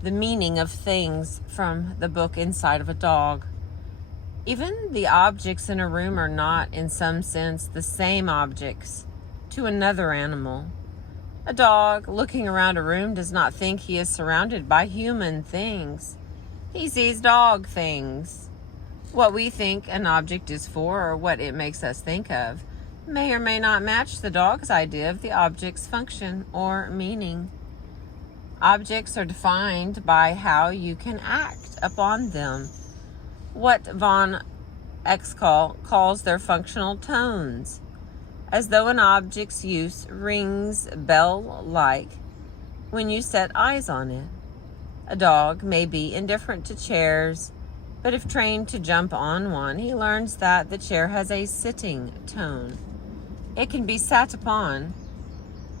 the meaning of things from the book Inside of a Dog. Even the objects in a room are not, in some sense, the same objects to another animal. A dog looking around a room does not think he is surrounded by human things. He sees dog things. What we think an object is for, or what it makes us think of, may or may not match the dog's idea of the object's function or meaning. Objects are defined by how you can act upon them, what von Exkall calls their functional tones, as though an object's use rings bell-like when you set eyes on it. A dog may be indifferent to chairs, but if trained to jump on one, he learns that the chair has a sitting tone. It can be sat upon.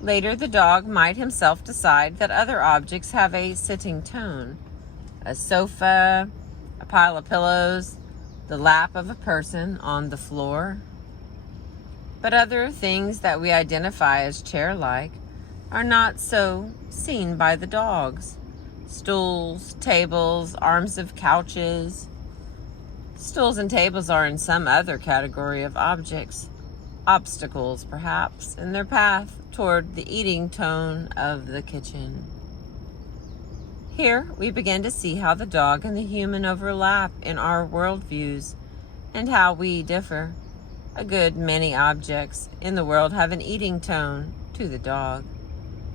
Later, the dog might himself decide that other objects have a sitting tone. A sofa, a pile of pillows, the lap of a person on the floor. But other things that we identify as chair-like are not so seen by the dogs. Stools, tables, arms of couches. Stools and tables are in some other category of objects. Obstacles, perhaps, in their path toward the eating tone of the kitchen. Here we begin to see how the dog and the human overlap in our worldviews and how we differ. A good many objects in the world have an eating tone to the dog.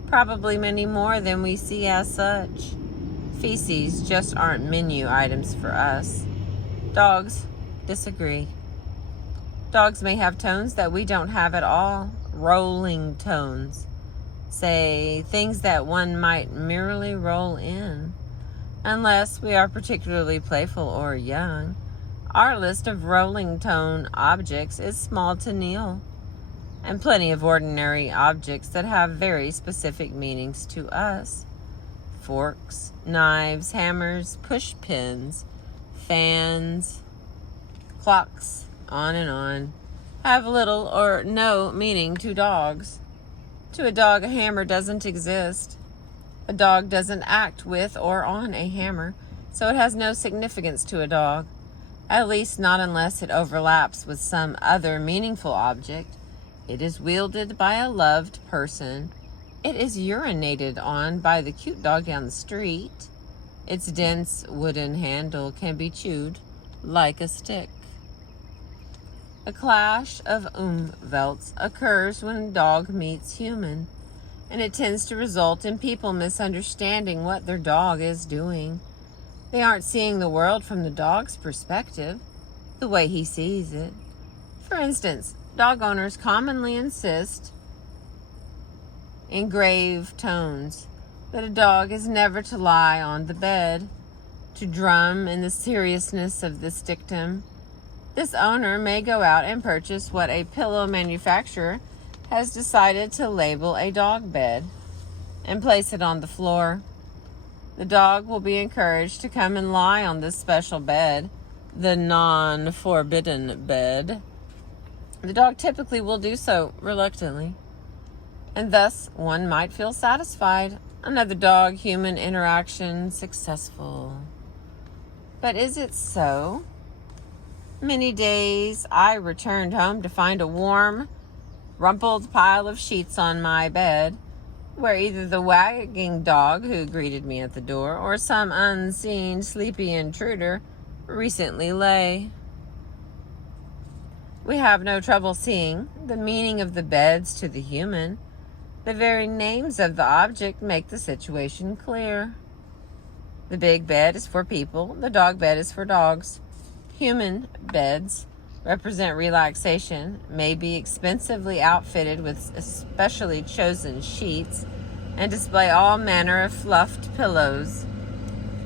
Probably many more than we see as such. Feces just aren't menu items for us. Dogs disagree. Dogs may have tones that we don't have at all, rolling tones. Say, things that one might merely roll in. Unless we are particularly playful or young, our list of rolling tone objects is small to nil, and plenty of ordinary objects that have very specific meanings to us. Forks, knives, hammers, push pins, fans, clocks, on and on, have little or no meaning to dogs. To a dog, a hammer doesn't exist. A dog doesn't act with or on a hammer, so it has no significance to a dog, at least not unless it overlaps with some other meaningful object. It is wielded by a loved person. It is urinated on by the cute dog down the street. Its dense wooden handle can be chewed like a stick. A clash of umvelts occurs when dog meets human, and it tends to result in people misunderstanding what their dog is doing. They aren't seeing the world from the dog's perspective, the way he sees it. For instance, dog owners commonly insist in grave tones that a dog is never to lie on the bed. To drum in the seriousness of this dictum, this owner may go out and purchase what a pillow manufacturer has decided to label a dog bed and place it on the floor. The dog will be encouraged to come and lie on this special bed, the non-forbidden bed. The dog typically will do so reluctantly, and thus one might feel satisfied. Another dog-human interaction successful. But is it so? Many days I returned home to find a warm, rumpled pile of sheets on my bed, where either the wagging dog who greeted me at the door or some unseen sleepy intruder recently lay. We have no trouble seeing the meaning of the beds to the human. The very names of the object make the situation clear. The big bed is for people, the dog bed is for dogs. Human beds represent relaxation, may be expensively outfitted with especially chosen sheets, and display all manner of fluffed pillows.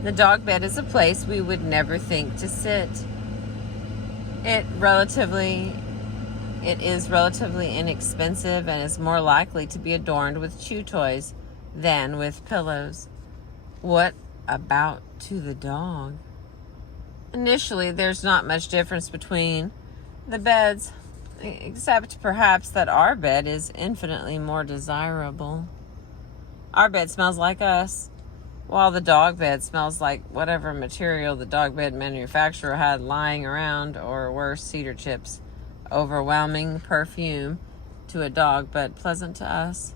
The dog bed is a place we would never think to sit. It is relatively inexpensive and is more likely to be adorned with chew toys than with pillows. What about to the dog? Initially, there's not much difference between the beds, except perhaps that our bed is infinitely more desirable. Our bed smells like us. while the dog bed smells like whatever material the dog bed manufacturer had lying around, or worse, cedar chips. Overwhelming perfume to a dog, but pleasant to us.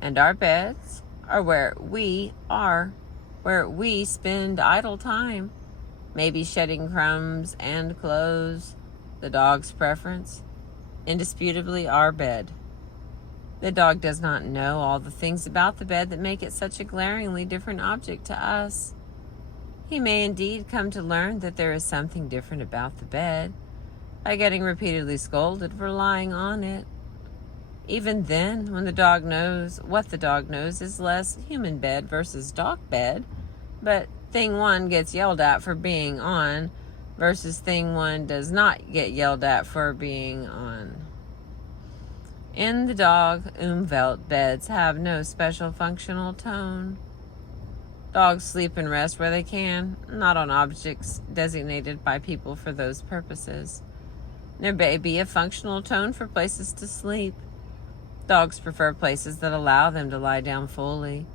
And our beds are where we spend idle time, maybe shedding crumbs and clothes, the dog's preference, indisputably our bed. The dog does not know all the things about the bed that make it such a glaringly different object to us. He may indeed come to learn that there is something different about the bed by getting repeatedly scolded for lying on it. Even then, when the dog knows, what the dog knows is less human bed versus dog bed, but thing one gets yelled at for being on versus thing one does not get yelled at for being on. In the dog, Umwelt beds have no special functional tone. Dogs sleep and rest where they can, not on objects designated by people for those purposes. There may be a functional tone for places to sleep. Dogs prefer places that allow them to lie down fully,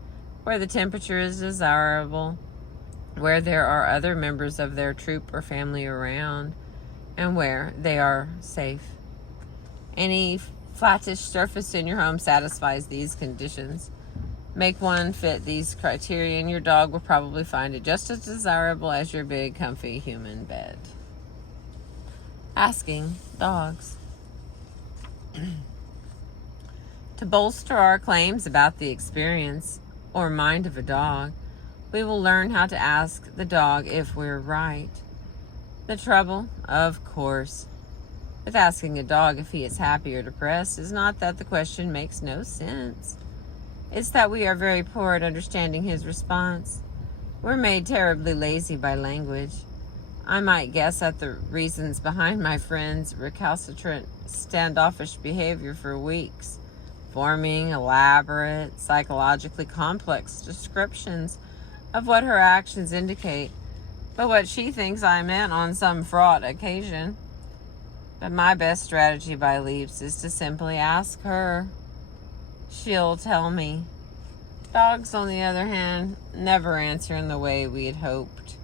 where the temperature is desirable, where there are other members of their troop or family around, and where they are safe. Any flattish surface in your home satisfies these conditions. Make one fit these criteria, and your dog will probably find it just as desirable as your big, comfy human bed. Asking dogs. To bolster our claims about the experience or mind of a dog, we will learn how to ask the dog if we're right. The trouble, of course, with asking a dog if he is happy or depressed is not that the question makes no sense. It's that we are very poor at understanding his response. We're made terribly lazy by language. I might guess at the reasons behind my friend's recalcitrant, standoffish behavior for weeks, forming elaborate, psychologically complex descriptions of what her actions indicate, but what she thinks I meant on some fraught occasion. But my best strategy by leaps is to simply ask her. She'll tell me. Dogs, on the other hand, never answer in the way we had hoped,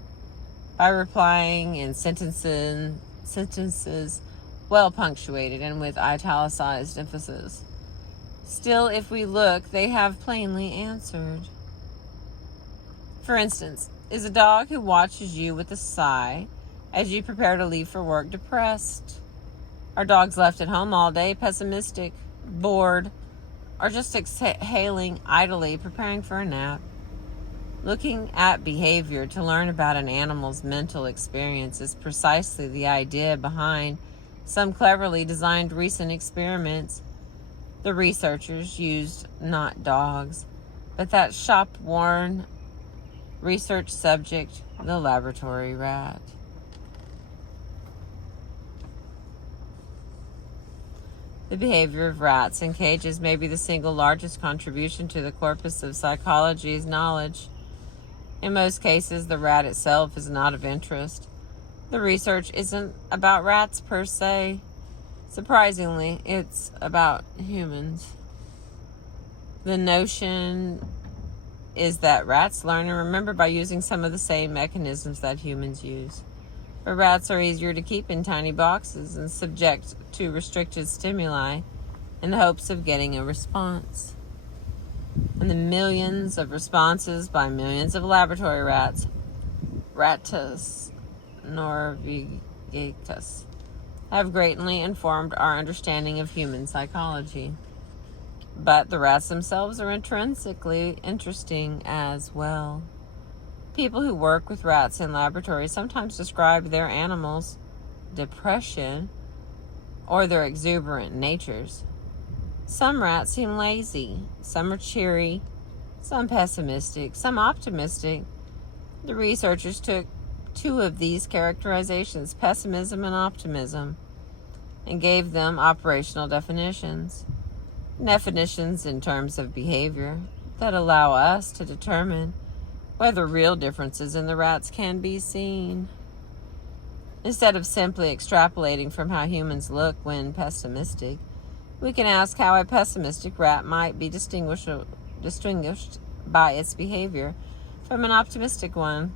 by replying in sentences well punctuated and with italicized emphasis. Still, if we look, they have plainly answered. For instance, is a dog who watches you with a sigh as you prepare to leave for work depressed? Are dogs left at home all day pessimistic, bored, or just exhaling idly, preparing for a nap? Looking at behavior to learn about an animal's mental experience is precisely the idea behind some cleverly designed recent experiments. The researchers used not dogs, but that shop-worn research subject, the laboratory rat. The behavior of rats in cages may be the single largest contribution to the corpus of psychology's knowledge. In most cases, the rat itself is not of interest. The research isn't about rats per se. Surprisingly, it's about humans. The notion is that rats learn and remember by using some of the same mechanisms that humans use. But rats are easier to keep in tiny boxes and subject to restricted stimuli in the hopes of getting a response. And the millions of responses by millions of laboratory rats, Rattus norvigatus, have greatly informed our understanding of human psychology. But the rats themselves are intrinsically interesting as well. People who work with rats in laboratories sometimes describe their animals' depression or their exuberant natures. Some rats seem lazy, some are cheery, some pessimistic, some optimistic. The researchers took two of these characterizations, pessimism and optimism, and gave them operational definitions. Definitions in terms of behavior that allow us to determine whether real differences in the rats can be seen. Instead of simply extrapolating from how humans look when pessimistic, We can ask how a pessimistic rat might be distinguished by its behavior from an optimistic one.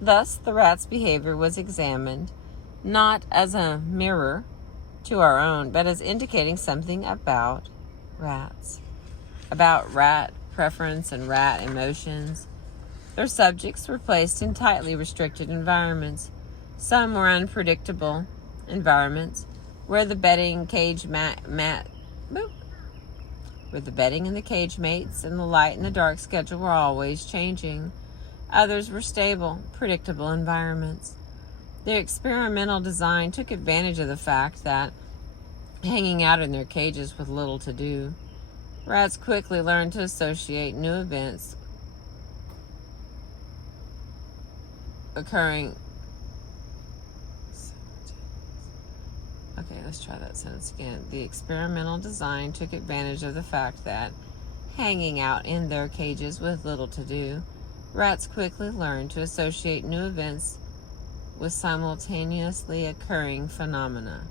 Thus, the rat's behavior was examined not as a mirror to our own, but as indicating something about rats, about rat preference and rat emotions. Their subjects were placed in tightly restricted environments. Some were unpredictable environments where the bedding and the cage mates and the light and the dark schedule were always changing. Others were stable, predictable environments. Their experimental design took advantage of the fact that, hanging out in their cages with little to do, rats quickly learned to associate new events occurring. Okay, let's try that sentence again. The experimental design took advantage of the fact that, hanging out in their cages with little to do, rats quickly learned to associate new events with simultaneously occurring phenomena.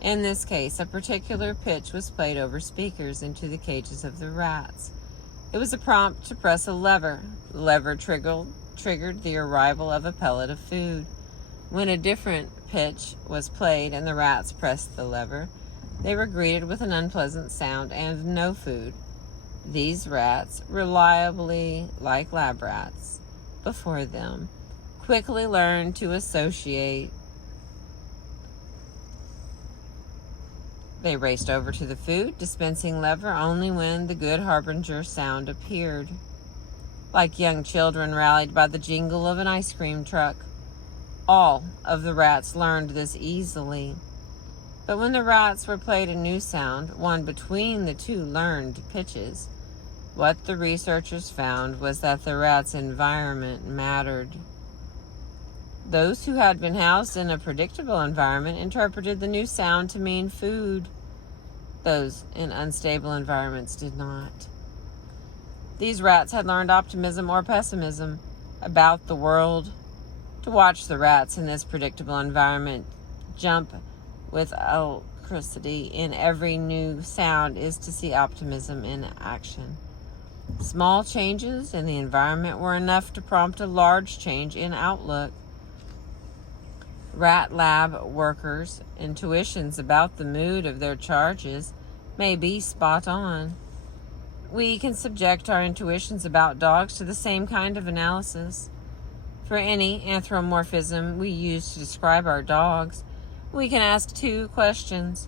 In this case, a particular pitch was played over speakers into the cages of the rats. It was a prompt to press a lever. The lever triggered the arrival of a pellet of food. When a different pitch was played and the rats pressed the lever, they were greeted with an unpleasant sound and no food. These rats, reliably like lab rats before them, quickly learned to associate. They raced over to the food dispensing lever only when the good harbinger sound appeared. Like young children rallied by the jingle of an ice cream truck. All of the rats learned this easily. But when the rats were played a new sound, one between the two learned pitches, what the researchers found was that the rats' environment mattered. Those who had been housed in a predictable environment interpreted the new sound to mean food. Those in unstable environments did not. These rats had learned optimism or pessimism about the world. To watch the rats in this predictable environment jump with alacrity in every new sound is to see optimism in action. Small changes in the environment were enough to prompt a large change in outlook. Rat lab workers' intuitions about the mood of their charges may be spot on. We can subject our intuitions about dogs to the same kind of analysis. For any anthropomorphism we use to describe our dogs, we can ask two questions.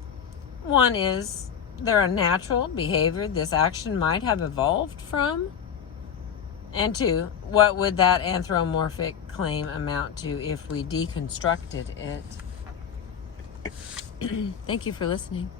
One is there a natural behavior this action might have evolved from? And two, what would that anthropomorphic claim amount to if we deconstructed it? Thank you for listening.